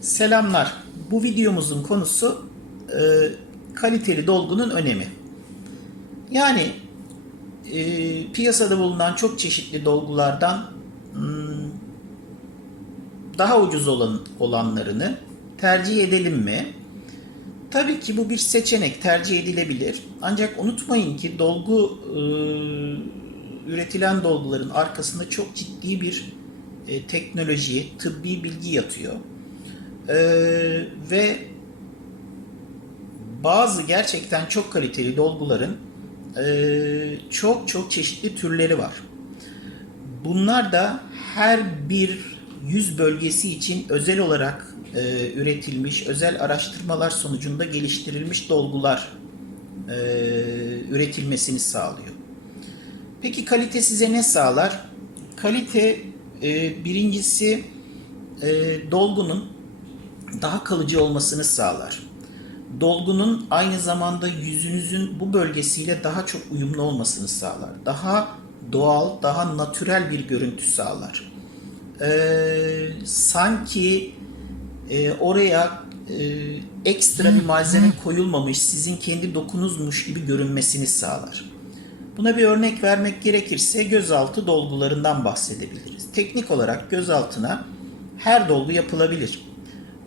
Selamlar. Bu videomuzun konusu e, kaliteli dolgunun önemi. Yani e, piyasada bulunan çok çeşitli dolgulardan hmm, daha ucuz olan olanlarını tercih edelim mi? Tabii ki bu bir seçenek tercih edilebilir. Ancak unutmayın ki dolgu e, üretilen dolguların arkasında çok ciddi bir e, teknoloji, tıbbi bilgi yatıyor. E, ve bazı gerçekten çok kaliteli dolguların e, çok çok çeşitli türleri var. Bunlar da her bir yüz bölgesi için özel olarak e, üretilmiş, özel araştırmalar sonucunda geliştirilmiş dolgular e, üretilmesini sağlıyor. Peki kalite size ne sağlar? Kalite e, birincisi e, dolgunun daha kalıcı olmasını sağlar. Dolgunun aynı zamanda yüzünüzün bu bölgesiyle daha çok uyumlu olmasını sağlar. Daha doğal, daha natürel bir görüntü sağlar. Ee, sanki e, oraya e, ekstra bir malzeme koyulmamış, sizin kendi dokunuzmuş gibi görünmesini sağlar. Buna bir örnek vermek gerekirse gözaltı dolgularından bahsedebiliriz. Teknik olarak gözaltına her dolgu yapılabilir.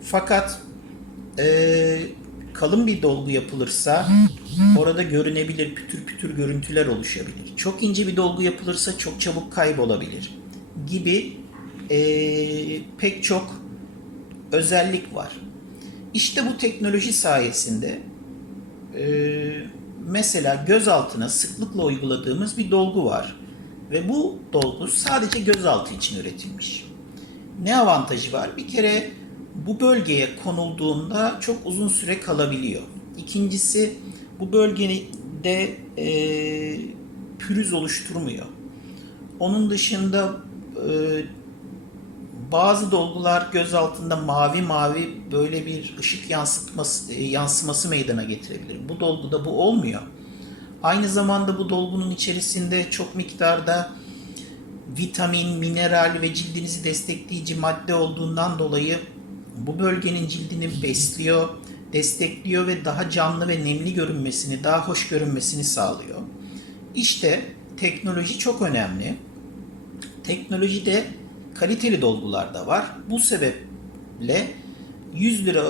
Fakat e, kalın bir dolgu yapılırsa orada görünebilir pütür pütür görüntüler oluşabilir. Çok ince bir dolgu yapılırsa çok çabuk kaybolabilir gibi e, pek çok özellik var. İşte bu teknoloji sayesinde e, mesela göz altına sıklıkla uyguladığımız bir dolgu var. Ve bu dolgu sadece gözaltı için üretilmiş. Ne avantajı var? Bir kere bu bölgeye konulduğunda çok uzun süre kalabiliyor. İkincisi bu bölgede e, pürüz oluşturmuyor. Onun dışında e, bazı dolgular göz altında mavi mavi böyle bir ışık yansıtması e, yansıması meydana getirebilir. Bu dolguda bu olmuyor. Aynı zamanda bu dolgunun içerisinde çok miktarda vitamin, mineral ve cildinizi destekleyici madde olduğundan dolayı bu bölgenin cildini besliyor, destekliyor ve daha canlı ve nemli görünmesini, daha hoş görünmesini sağlıyor. İşte teknoloji çok önemli. Teknolojide kaliteli dolgular da var. Bu sebeple 100 lira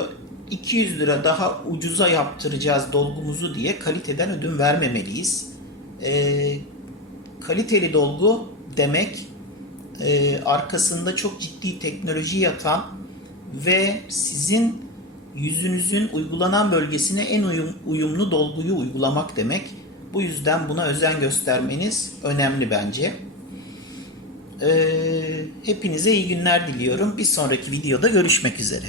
200 lira daha ucuza yaptıracağız dolgumuzu diye kaliteden ödün vermemeliyiz. Ee, kaliteli dolgu demek e, arkasında çok ciddi teknoloji yatan ve sizin yüzünüzün uygulanan bölgesine en uyum, uyumlu dolguyu uygulamak demek. Bu yüzden buna özen göstermeniz önemli bence. Ee, hepinize iyi günler diliyorum. Bir sonraki videoda görüşmek üzere.